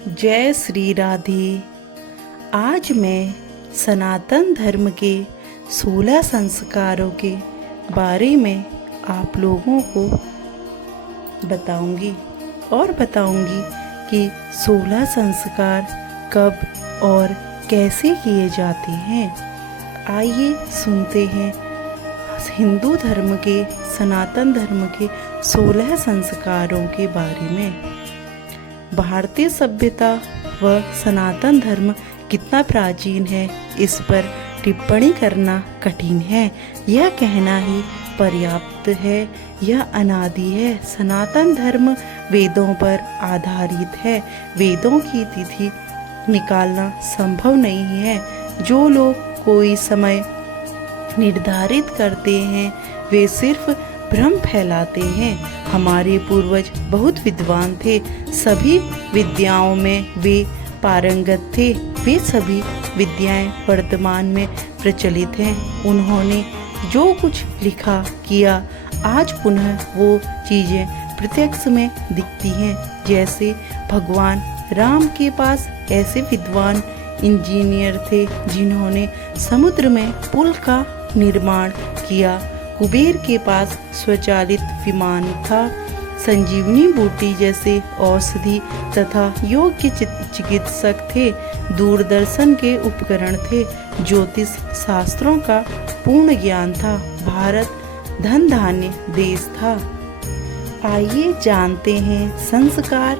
जय श्री राधे। आज मैं सनातन धर्म के 16 संस्कारों के बारे में आप लोगों को बताऊंगी कि 16 संस्कार कब और कैसे किए जाते हैं। आइए सुनते हैं हिंदू धर्म के, सनातन धर्म के 16 संस्कारों के बारे में। भारतीय सभ्यता व सनातन धर्म कितना प्राचीन है, इस पर टिप्पणी करना कठिन है। यह कहना ही पर्याप्त है, यह अनादि है। सनातन धर्म वेदों पर आधारित है। वेदों की तिथि निकालना संभव नहीं है। जो लोग कोई समय निर्धारित करते हैं वे सिर्फ भ्रम फैलाते हैं। हमारे पूर्वज बहुत विद्वान थे, सभी विद्याओं में वे पारंगत थे। वे सभी विद्याएं वर्तमान में प्रचलित हैं। उन्होंने जो कुछ लिखा किया, आज पुनः वो चीज़ें प्रत्यक्ष में दिखती हैं। जैसे भगवान राम के पास ऐसे विद्वान इंजीनियर थे जिन्होंने समुद्र में पुल का निर्माण किया। कुबेर के पास स्वचालित विमान था। संजीवनी बूटी जैसे औषधि तथा योग के चिकित्सक थे। दूरदर्शन के उपकरण थे। ज्योतिष शास्त्रों का पूर्ण ज्ञान था। भारत धन धान्य देश था। आइए जानते हैं संस्कार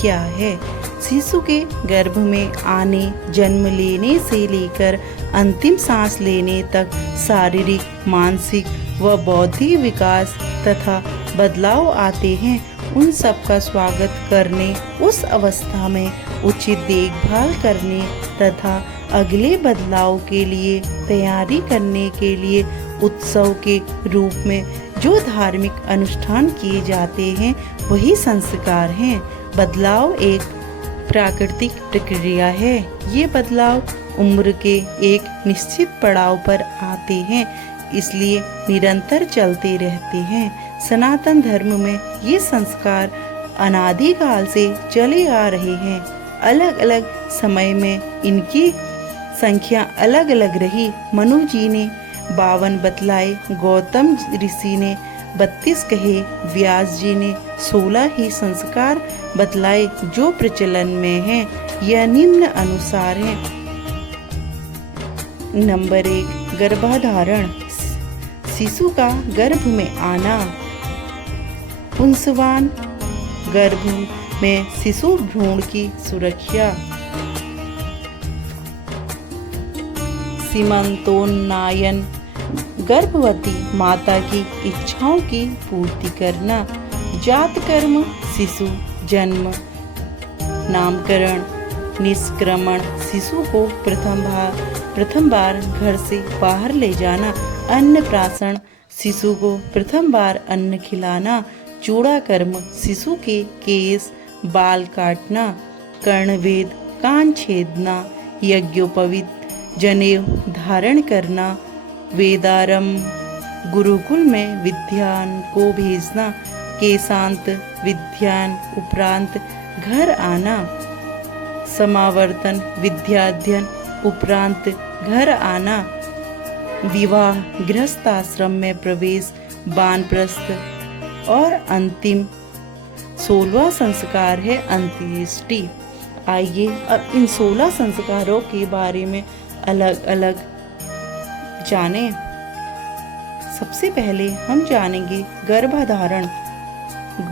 क्या है। शिशु के गर्भ में आने, जन्म लेने से लेकर अंतिम सांस लेने तक शारीरिक, मानसिक व बौद्धिक विकास तथा बदलाव आते हैं। उन सब का स्वागत करने, उस अवस्था में उचित देखभाल करने तथा अगले बदलाव के लिए तैयारी करने के लिए उत्सव के रूप में जो धार्मिक अनुष्ठान किए जाते हैं वही संस्कार हैं। बदलाव एक प्राकृतिक प्रक्रिया है। ये बदलाव उम्र के एक निश्चित पड़ाव पर आते हैं, इसलिए निरंतर चलते रहते हैं। सनातन धर्म में ये संस्कार अनादिकाल से चले आ रहे हैं। अलग अलग समय में इनकी संख्या अलग अलग रही। मनु जी ने 52 बतलाए, गौतम ऋषि ने 32 कहे, व्यास जी ने 16 ही संस्कार बतलाए जो प्रचलन में हैं। यह निम्न अनुसार है। नंबर 1, गर्भाधारण। शिशु का गर्भ में आना। पुंसवान गर्भ में शिशु भ्रूण की सुरक्षा। सीमंतोन्नयन, गर्भवती माता की इच्छाओं की पूर्ति करना। जातकर्म, शिशु जन्म। नामकरण, निष्क्रमण, शिशु को प्रथम बार घर से बाहर ले जाना। अन्नप्राशन, शिशु को प्रथम बार अन्न खिलाना। चूड़ाकर्म, शिशु के केस बाल काटना। कर्णवेद, कान छेदना। यज्ञोपवीत, जनेऊ धारण करना। वेदारंभ, गुरुकुल में विद्वान को भेजना। केशांत, विद्यान उपरांत घर आना। समावर्तन, विद्याध्ययन उपरांत घर आना। विवाह, गृहस्थाश्रम में प्रवेश, वानप्रस्थ और अंतिम 16वां संस्कार है अंत्येष्टि। आइए अब इन 16 संस्कारों के बारे में अलग अलग जानें। सबसे पहले हम जानेंगे गर्भधारण।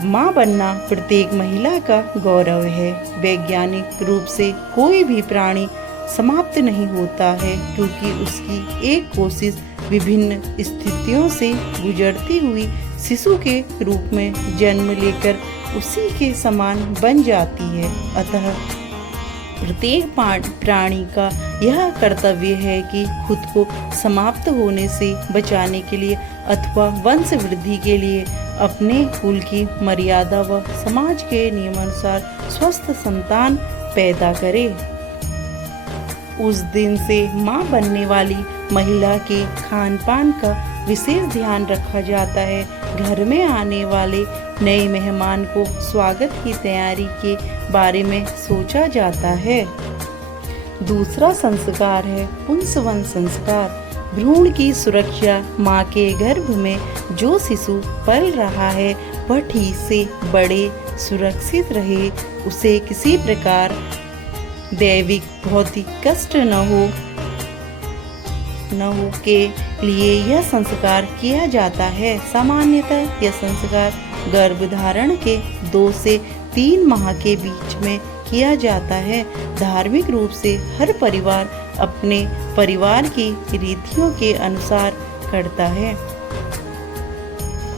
माँ बनना प्रत्येक महिला का गौरव है। वैज्ञानिक रूप से कोई भी प्राणी समाप्त नहीं होता है, क्योंकि उसकी एक कोशिश विभिन्न स्थितियों से गुजरती हुई शिशु के रूप में जन्म लेकर उसी के समान बन जाती है। अतः प्रत्येक प्राणी का यह कर्तव्य है कि खुद को समाप्त होने से बचाने के लिए अथवा वंश वृद्धि के लिए अपने कुल की मर्यादा व समाज के नियमानुसार स्वस्थ संतान पैदा करे। उस दिन से मां बनने वाली महिला के खान पान का विशेष ध्यान रखा जाता है। घर में आने वाले नए मेहमान को स्वागत की तैयारी के बारे में सोचा जाता है। दूसरा संस्कार है पुंसवन संस्कार। भ्रूण की सुरक्षा। माँ के गर्भ में जो शिशु पल रहा है वह ठीक से बड़े, सुरक्षित रहे, उसे किसी प्रकार दैविक भौतिक कष्ट न हो के लिए यह संस्कार किया जाता है। सामान्यतः यह संस्कार गर्भधारण के 2 से 3 माह के बीच में किया जाता है। धार्मिक रूप से हर परिवार अपने परिवार की रीतियों के अनुसार करता है।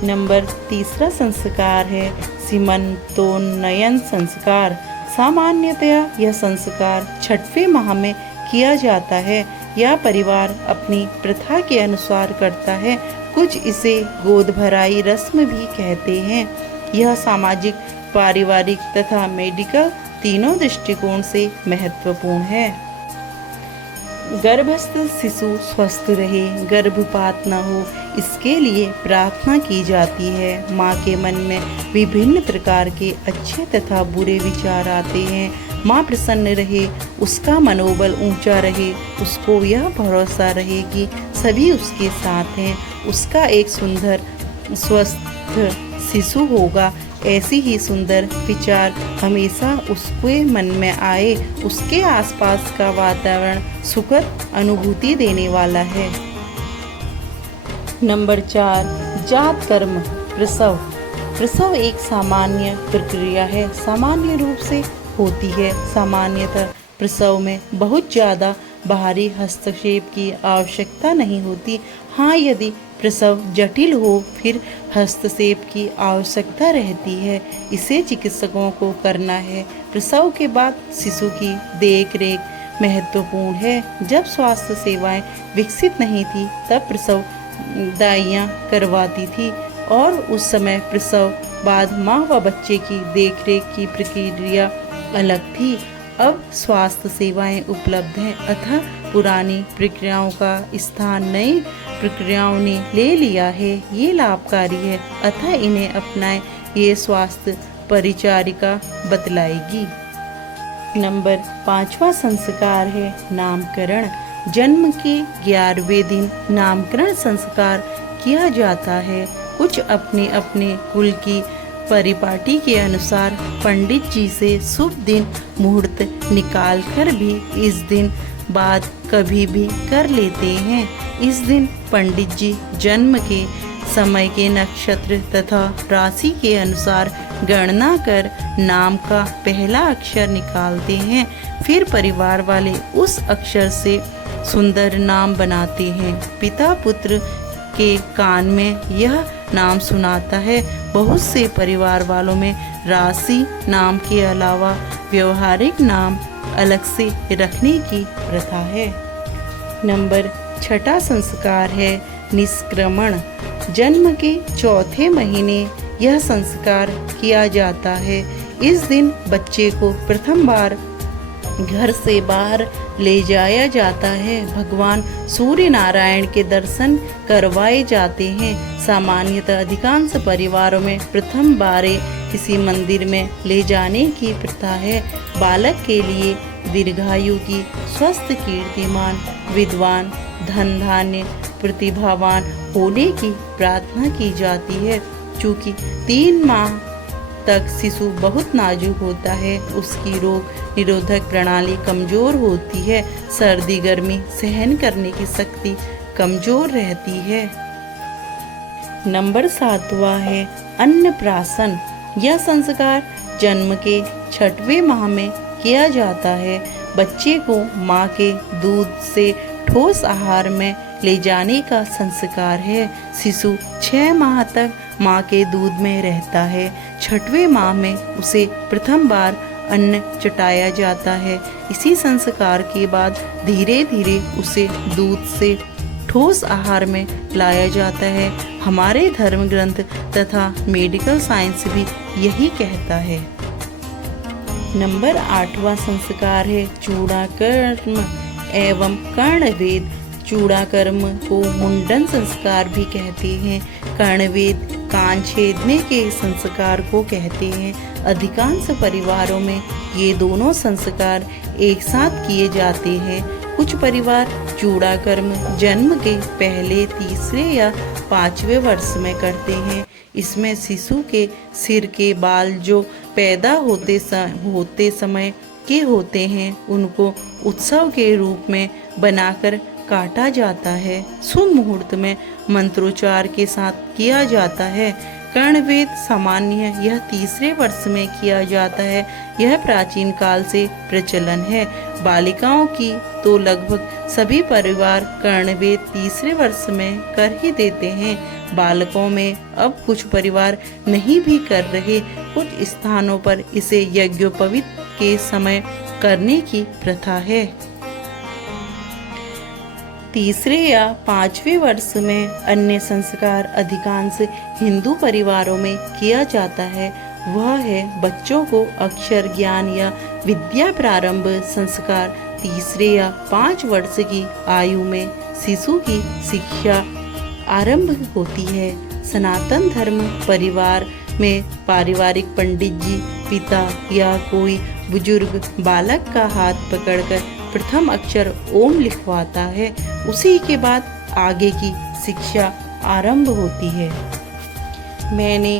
नंबर 3 संस्कार है सीमंतोन्नयन संस्कार। सामान्यतया यह संस्कार 6वें माह में किया जाता है। यह परिवार अपनी प्रथा के अनुसार करता है। कुछ इसे गोद भराई रस्म भी कहते हैं। यह सामाजिक, पारिवारिक तथा मेडिकल तीनों दृष्टिकोण से महत्वपूर्ण है। गर्भस्थ शिशु स्वस्थ रहे, गर्भपात न हो, इसके लिए प्रार्थना की जाती है। माँ के मन में विभिन्न प्रकार के अच्छे तथा बुरे विचार आते हैं। माँ प्रसन्न रहे, उसका मनोबल ऊंचा रहे, उसको यह भरोसा रहे कि सभी उसके साथ हैं, उसका एक सुंदर स्वस्थ शिशु होगा। ऐसी ही सुंदर विचार हमेशा उसके मन में आए। उसके आसपास का वातावरण सुखद अनुभूति देने वाला है। नंबर 4 जात कर्म प्रसव। प्रसव एक सामान्य प्रक्रिया है, सामान्य रूप से होती है। सामान्यतः प्रसव में बहुत ज़्यादा बाहरी हस्तक्षेप की आवश्यकता नहीं होती। हाँ, यदि प्रसव जटिल हो फिर हस्तक्षेप की आवश्यकता रहती है। इसे चिकित्सकों को करना है। प्रसव के बाद शिशु की देख-रेख महत्वपूर्ण है। जब स्वास्थ्य सेवाएं विकसित नहीं थी तब प्रसव दाइयाँ करवाती थी और उस समय प्रसव बाद माँ व बच्चे की देखरेख की प्रक्रिया अलग थी। अब स्वास्थ्य सेवाएं उपलब्ध हैं, अतः पुरानी प्रक्रियाओं का स्थान नई प्रक्रियाओं ने ले लिया है। ये लाभकारी है, अतः इन्हें अपनाएं, ये स्वास्थ्य परिचारिका बतलाएगी। नंबर 5वां संस्कार है नामकरण। जन्म के 11वें दिन नामकरण संस्कार किया जाता है। कुछ अपने अपने कुल की परिपाटी के अनुसार पंडित जी से शुभ दिन मुहूर्त निकाल कर भी इस दिन बाद कभी भी कर लेते हैं। इस दिन पंडित जी जन्म के समय के नक्षत्र तथा राशि के अनुसार गणना कर नाम का पहला अक्षर निकालते हैं। फिर परिवार वाले उस अक्षर से सुंदर नाम बनाते हैं। पिता पुत्र के कान में यह नाम सुनाता है। बहुत से परिवार वालों में राशि नाम के अलावा व्यवहारिक नाम अलग से रखने की प्रथा है। नंबर 6 संस्कार है निष्क्रमण। जन्म के 4थे महीने यह संस्कार किया जाता है। इस दिन बच्चे को प्रथम बार घर से बाहर ले जाया जाता है। भगवान सूर्य नारायण के दर्शन करवाए जाते हैं। सामान्यतः अधिकांश परिवारों में प्रथम बारे किसी मंदिर में ले जाने की प्रथा है। बालक के लिए दीर्घायु की, स्वस्थ, कीर्तिमान, विद्वान, धन धान्य, प्रतिभावान होने की प्रार्थना की जाती है। चूँकि 3 माह तक शिशु बहुत नाजुक होता है, उसकी रोग निरोधक प्रणाली कमजोर होती है, सर्दी गर्मी सहन करने की शक्ति कमजोर रहती है। नंबर 7वां है अन्नप्राशन। यह संस्कार जन्म के 6वें माह में किया जाता है। बच्चे को माँ के दूध से ठोस आहार में ले जाने का संस्कार है। शिशु 6 माह तक माँ के दूध में रहता है। 6वें माह में उसे प्रथम बार अन्न चटाया जाता है। इसी संस्कार के बाद धीरे धीरे उसे दूध से ठोस आहार में लाया जाता है। हमारे धर्म ग्रंथ तथा मेडिकल साइंस भी यही कहता है। नंबर 8वां संस्कार है चूड़ाकर्म एवं कर्णवेद। चूड़ाकर्म को मुंडन संस्कार भी कहते हैं। कर्णवेद कान छेदने के संस्कार को कहते हैं। अधिकांश परिवारों में ये दोनों संस्कार एक साथ किए जाते हैं। कुछ परिवार चूड़ाकर्म जन्म के पहले, तीसरे या 5वें वर्ष में करते हैं। इसमें शिशु के सिर के बाल जो पैदा होते समय के होते हैं, उनको उत्सव के रूप में बनाकर काटा जाता है। शुभ मुहूर्त में मंत्रोच्चार के साथ किया जाता है। कर्णवेद सामान्य यह तीसरे वर्ष में किया जाता है। यह प्राचीन काल से प्रचलन है। बालिकाओं की तो लगभग सभी परिवार कर्णवेद तीसरे वर्ष में कर ही देते हैं। बालकों में अब कुछ परिवार नहीं भी कर रहे। कुछ स्थानों पर इसे यज्ञोपवीत के समय करने की प्रथा है। तीसरे या 5वें वर्ष में अन्य संस्कार अधिकांश हिंदू परिवारों में किया जाता है। वह है बच्चों को अक्षर ज्ञान या विद्या प्रारंभ संस्कार। तीसरे या 5 वर्ष की आयु में शिशु की शिक्षा आरंभ होती है। सनातन धर्म परिवार में पारिवारिक पंडित जी पिता या कोई बुजुर्ग बालक का हाथ पकड़कर प्रथम अक्षर ओम लिखवाता है। उसी के बाद आगे की शिक्षा आरंभ होती है। मैंने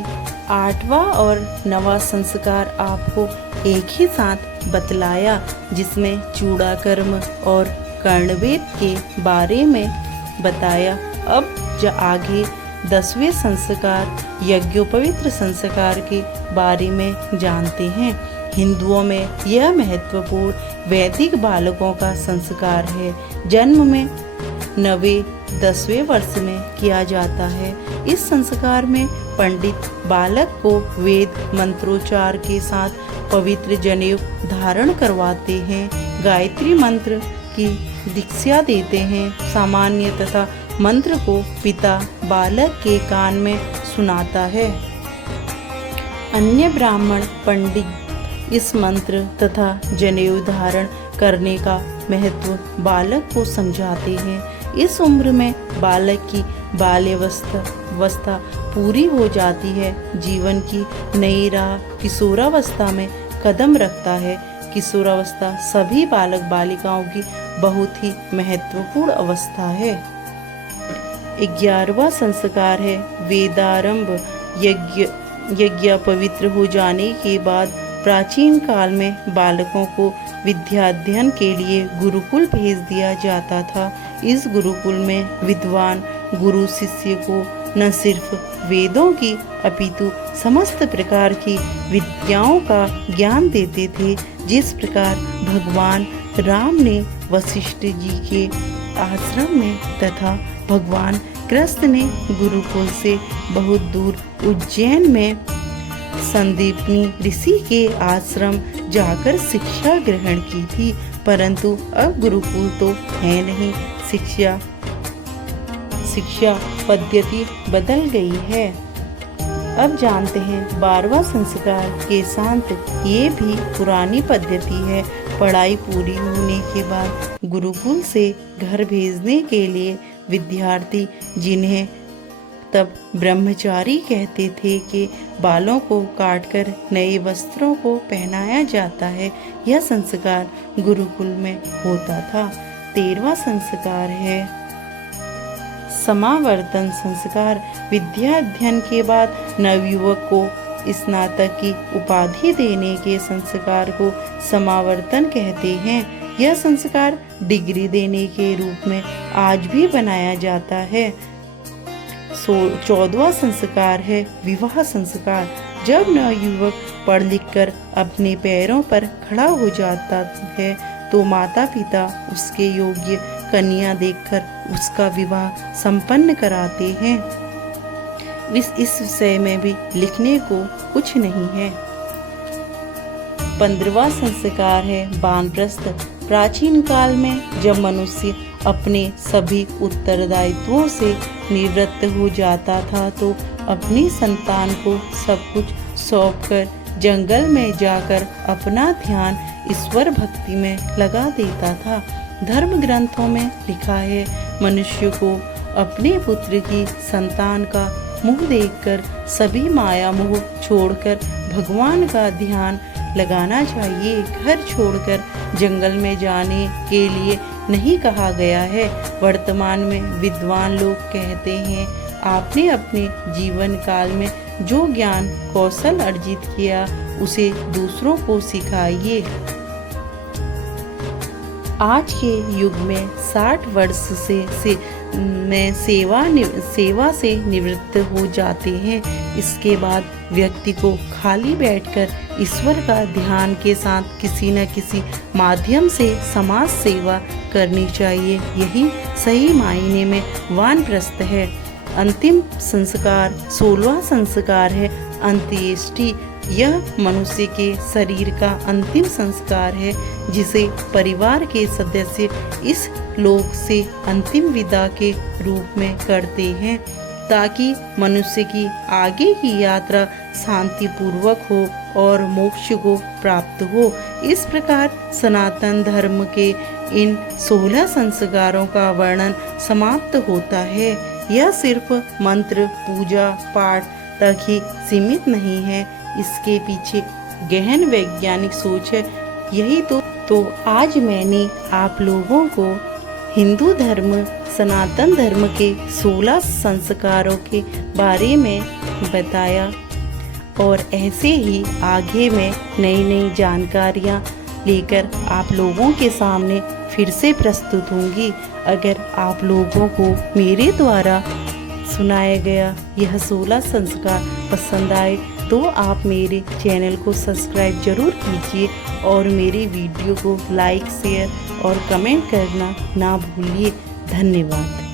8वां और 9वां संस्कार आपको एक ही साथ बतलाया, जिसमें चूड़ाकर्म और कर्णवेद के बारे में बताया। अब आगे 10वें संस्कार यज्ञोपवीत संस्कार के बारे में जानते हैं। हिंदुओं में यह महत्वपूर्ण वैदिक बालकों का संस्कार है। जन्म में 9वें-10वें वर्ष में किया जाता है। इस संस्कार में पंडित बालक को वेद मंत्रोच्चार के साथ पवित्र जनेऊ धारण करवाते हैं। गायत्री मंत्र की दीक्षा देते हैं। सामान्य तथा मंत्र को पिता बालक के कान में सुनाता है। अन्य ब्राह्मण पंडित इस मंत्र तथा जनेऊ धारण करने का महत्व बालक को समझाते हैं। इस उम्र में बालक की बाल्यावस्था पूरी हो जाती है। जीवन की नई राह किशोरावस्था में कदम रखता है। किशोरावस्था सभी बालक बालिकाओं की बहुत ही महत्वपूर्ण अवस्था है। 11वां संस्कार है वेदारंभ। यज्ञ पवित्र हो जाने के बाद प्राचीन काल में बालकों को विद्याध्ययन के लिए गुरुकुल भेज दिया जाता था। इस गुरुकुल में विद्वान गुरु शिष्य को न सिर्फ वेदों की अपितु समस्त प्रकार की विद्याओं का ज्ञान देते थे। जिस प्रकार भगवान राम ने वशिष्ठ जी के आश्रम में तथा भगवान कृष्ण ने गुरुकुल से बहुत दूर उज्जैन में संदीपनी ऋषि के आश्रम जाकर शिक्षा ग्रहण की थी, परंतु अब गुरुकुल तो है नहीं। शिक्षा पद्धति बदल गई है। अब जानते हैं 12वां संस्कार के शांत। ये भी पुरानी पद्धति है। पढ़ाई पूरी होने के बाद गुरुकुल से घर भेजने के लिए विद्यार्थी, जिन्हें तब ब्रह्मचारी कहते थे, के बालों को काटकर नए वस्त्रों को पहनाया जाता है। यह संस्कार गुरुकुल में होता था। 13वां संस्कार है समावर्तन संस्कार। विद्या अध्ययन के बाद नवयुवक को स्नातक की उपाधि देने के संस्कार को समावर्तन कहते हैं। यह संस्कार डिग्री देने के रूप में आज भी बनाया जाता है। 14वां संस्कार है विवाह संस्कार। जब नवयुवक पढ़ लिख कर अपने पैरों पर खड़ा हो जाता है तो माता पिता उसके योग्य कन्या देखकर उसका विवाह संपन्न कराते हैं। इस विषय में भी लिखने को कुछ नहीं है। 15वां संस्कार है वानप्रस्थ। प्राचीन काल में जब मनुष्य अपने सभी उत्तरदायित्वों से निवृत्त हो जाता था तो अपनी संतान को सब कुछ सौंपकर जंगल में जाकर अपना ध्यान ईश्वर भक्ति में लगा देता था। धर्म ग्रंथों में लिखा है, मनुष्य को अपने पुत्र की संतान का मुंह देखकर सभी माया मोह छोड़कर भगवान का ध्यान लगाना चाहिए। घर छोड़कर जंगल में जाने के लिए नहीं कहा गया है। वर्तमान में विद्वान लोग कहते हैं, आपने अपने जीवन काल में जो ज्ञान कौशल अर्जित किया उसे दूसरों को सिखाइए। आज के युग में 60 वर्ष से सेवा से निवृत्त हो जाते हैं। इसके बाद व्यक्ति को खाली बैठकर ईश्वर का ध्यान के साथ किसी न किसी माध्यम से समाज सेवा करनी चाहिए। यही सही मायने में वानप्रस्थ है। अंतिम संस्कार 16वां संस्कार है अंत्येष्टि। यह मनुष्य के शरीर का अंतिम संस्कार है, जिसे परिवार के सदस्य इस लोक से अंतिम विदा के रूप में करते हैं, ताकि मनुष्य की आगे की यात्रा शांतिपूर्वक हो और मोक्ष को प्राप्त हो। इस प्रकार सनातन धर्म के इन 16 संस्कारों का वर्णन समाप्त होता है। यह सिर्फ मंत्र पूजा पाठ तक ही सीमित नहीं है, इसके पीछे गहन वैज्ञानिक सोच है। यही तो आज मैंने आप लोगों को हिंदू धर्म सनातन धर्म के 16 संस्कारों के बारे में बताया, और ऐसे ही आगे मैं नई नई जानकारियाँ लेकर आप लोगों के सामने फिर से प्रस्तुत होंगी। अगर आप लोगों को मेरे द्वारा सुनाया गया यह 16 संस्कार पसंद आए तो आप मेरे चैनल को सब्सक्राइब जरूर कीजिए और मेरे वीडियो को लाइक शेयर और कमेंट करना ना भूलिए। धन्यवाद।